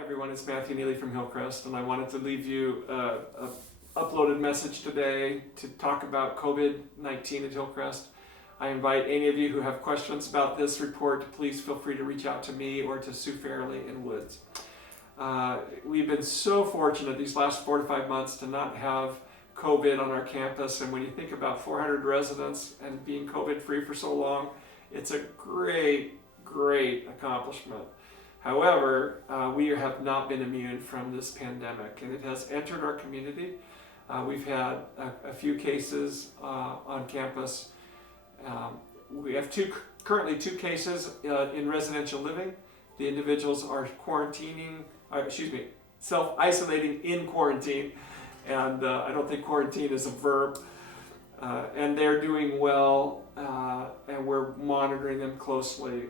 Everyone, it's Matthew Neely from Hillcrest, and I wanted to leave you a uploaded message today to talk about COVID-19 at Hillcrest. I invite any of you who have questions about this report to please feel free to reach out to me or to Sue Fairley in Woods. We've been so fortunate these last 4 to 5 months to not have COVID on our campus, and when you think about 400 residents and being COVID-free for so long, it's a great accomplishment. However, we have not been immune from this pandemic, and it has entered our community. We've had a few cases on campus. We have currently two cases in residential living. The individuals are self-isolating in quarantine, and I don't think quarantine is a verb. And they're doing well, and we're monitoring them closely.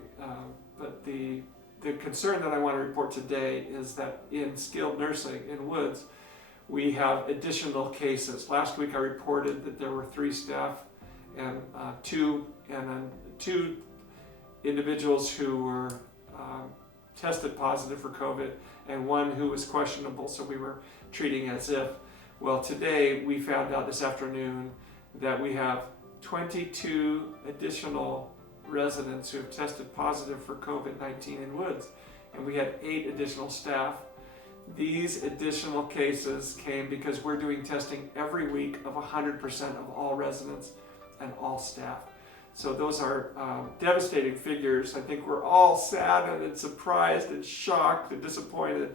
But the concern that I want to report today is that in skilled nursing in Woods, we have additional cases. Last week I reported that there were 3 staff and two individuals who were tested positive for COVID and 1 who was questionable, so we were treating as if. Well, today we found out this afternoon that we have 22 additional residents who have tested positive for COVID-19 in Woods, and we had 8 additional staff. These additional cases came because we're doing testing every week of 100% of all residents and all staff. So those are devastating figures. I think we're all sad and surprised and shocked and disappointed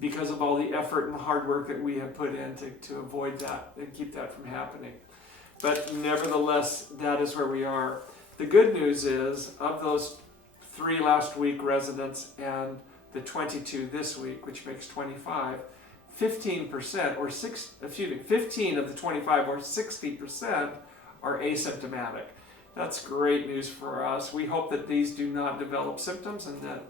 because of all the effort and the hard work that we have put in to avoid that and keep that from happening. But nevertheless, that is where we are. The good news is, of those 3 last week residents and the 22 this week, which makes 25, 15% or 15 of the 25 or 60% are asymptomatic. That's great news for us. We hope that these do not develop symptoms and that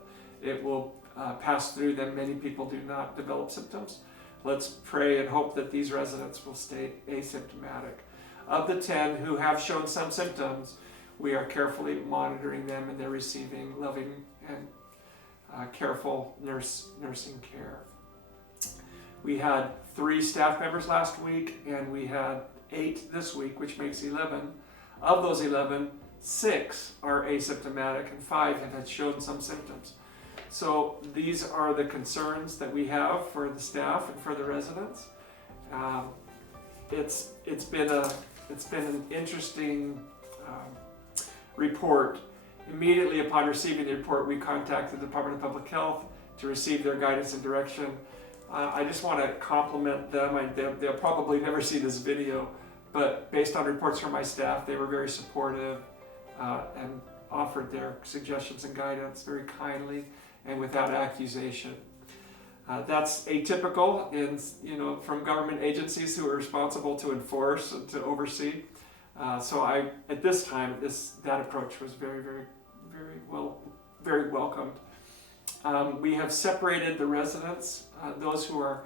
it will pass through them. Many people do not develop symptoms. Let's pray and hope that these residents will stay asymptomatic. Of the 10 who have shown some symptoms, we are carefully monitoring them and they're receiving loving and careful nursing care. We had 3 staff members last week and we had 8 this week, which makes 11. Of those 11, 6 are asymptomatic and 5 have had shown some symptoms. So these are the concerns that we have for the staff and for the residents. It's been an interesting report. Immediately upon receiving the report, we contacted the Department of Public Health to receive their guidance and direction. I just want to compliment them. They'll probably never see this video, but based on reports from my staff, they were very supportive and offered their suggestions and guidance very kindly and without accusation. That's atypical from government agencies who are responsible to enforce and to oversee. So at this time, that approach was very welcomed. We have separated the residents, those who are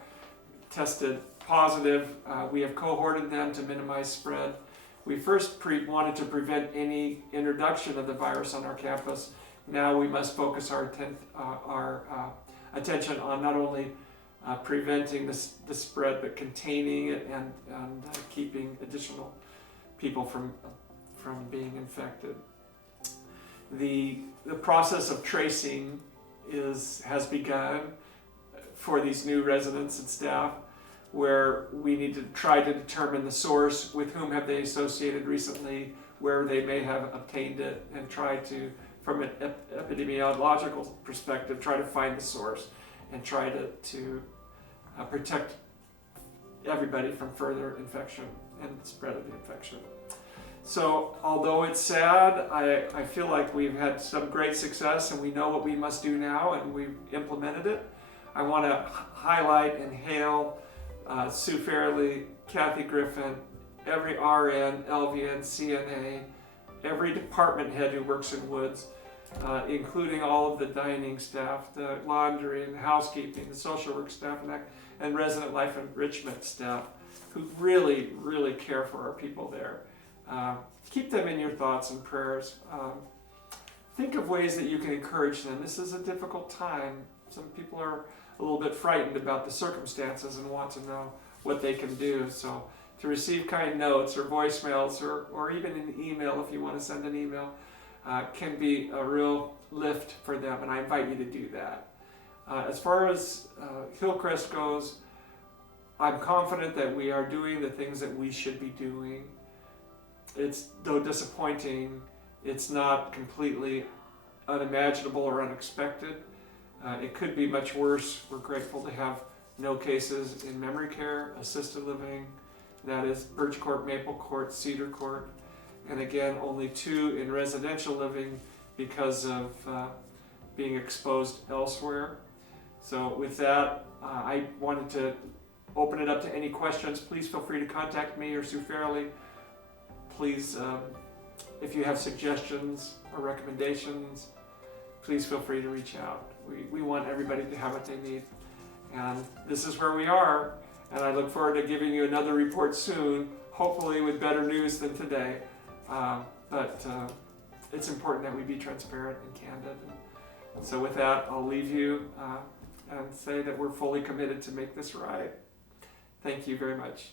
tested positive. We have cohorted them to minimize spread. We first wanted to prevent any introduction of the virus on our campus. Now we must focus our attention on not only preventing the spread, but containing it and keeping additional people from being infected. The process of tracing has begun for these new residents and staff, where we need to try to determine the source, with whom have they associated recently, where they may have obtained it, and try to, from an epidemiological perspective, try to find the source and try to protect everybody from further infection and spread of the infection. So although it's sad, I feel like we've had some great success and we know what we must do now and we've implemented it. I want to highlight and hail Sue Fairley, Kathy Griffin, every RN, LVN, CNA, every department head who works in Woods, including all of the dining staff, the laundry and housekeeping, the social work staff, and resident life enrichment staff, who really care for our people there. Keep them in your thoughts and prayers. think of ways that you can encourage them. This is a difficult time. Some people are a little bit frightened about the circumstances and want to know what they can do. So to receive kind notes or voicemails or even an email, if you want to send an email, can be a real lift for them, and I invite you to do that. As far as Hillcrest goes, I'm confident that we are doing the things that we should be doing. It's, though disappointing, it's not completely unimaginable or unexpected. It could be much worse. We're grateful to have no cases in memory care, assisted living, that is Birch Court, Maple Court, Cedar Court, and again only 2 in residential living because of being exposed elsewhere. So with that, I wanted to open it up to any questions. Please feel free to contact me or Sue Fairley. Please, if you have suggestions or recommendations, please feel free to reach out. We want everybody to have what they need. And this is where we are, and I look forward to giving you another report soon, hopefully with better news than today. But it's important that we be transparent and candid. And so with that, I'll leave you and say that we're fully committed to make this right. Thank you very much.